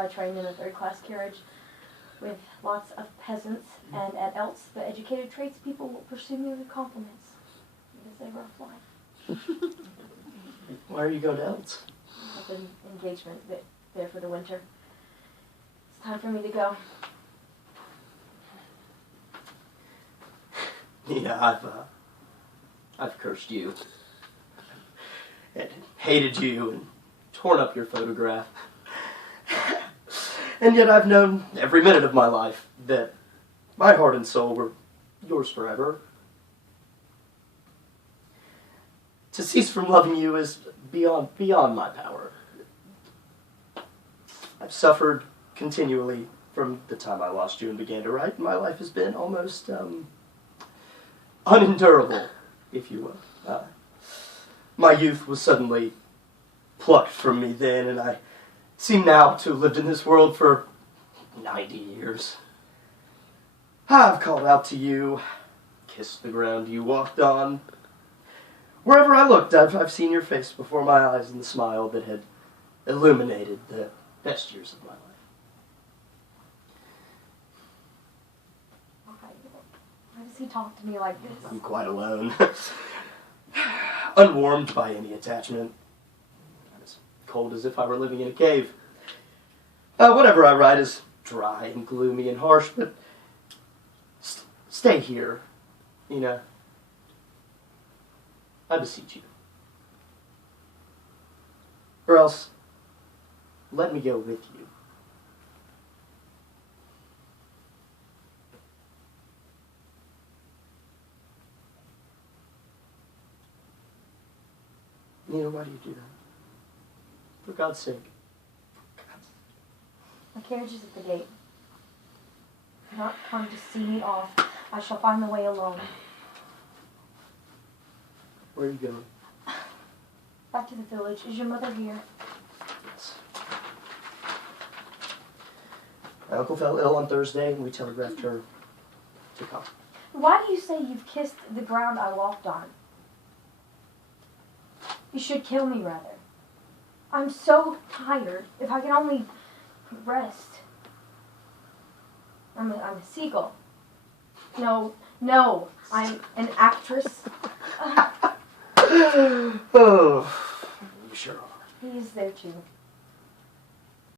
by train in a third-class carriage with lots of peasants, and at else the educated tradespeople will pursue me with compliments, because they were fly. Why are you going to else? I have an engagement there for the winter. It's time for me to go. Yeah, I've cursed you, and hated you, and torn up your photograph. And yet I've known every minute of my life that my heart and soul were yours forever. To cease from loving you is beyond my power. I've suffered continually from the time I lost you and began to write. My life has been almost unendurable, if you will. My youth was suddenly plucked from me then, and I seem now to have lived in this world for 90 years. I've called out to you, kissed the ground you walked on. Wherever I looked, I've seen your face before my eyes and the smile that had illuminated the best years of my life. Why does he talk to me like this? I'm quite alone. Unwarmed by any attachment. I'm as cold as if I were living in a cave. Whatever I write is dry and gloomy and harsh, but stay here, Nina. I beseech you. Or else, let me go with you. Nina, why do you do that? For God's sake. My carriage is at the gate. Do not come to see me off. I shall find the way alone. Where are you going? Back to the village. Is your mother here? Yes. My uncle fell ill on Thursday, and we telegraphed her to come. Why do you say you've kissed the ground I walked on? You should kill me, rather. I'm so tired. If I can only rest. I'm a seagull. No, I'm an actress. Oh, you sure are. He's there too.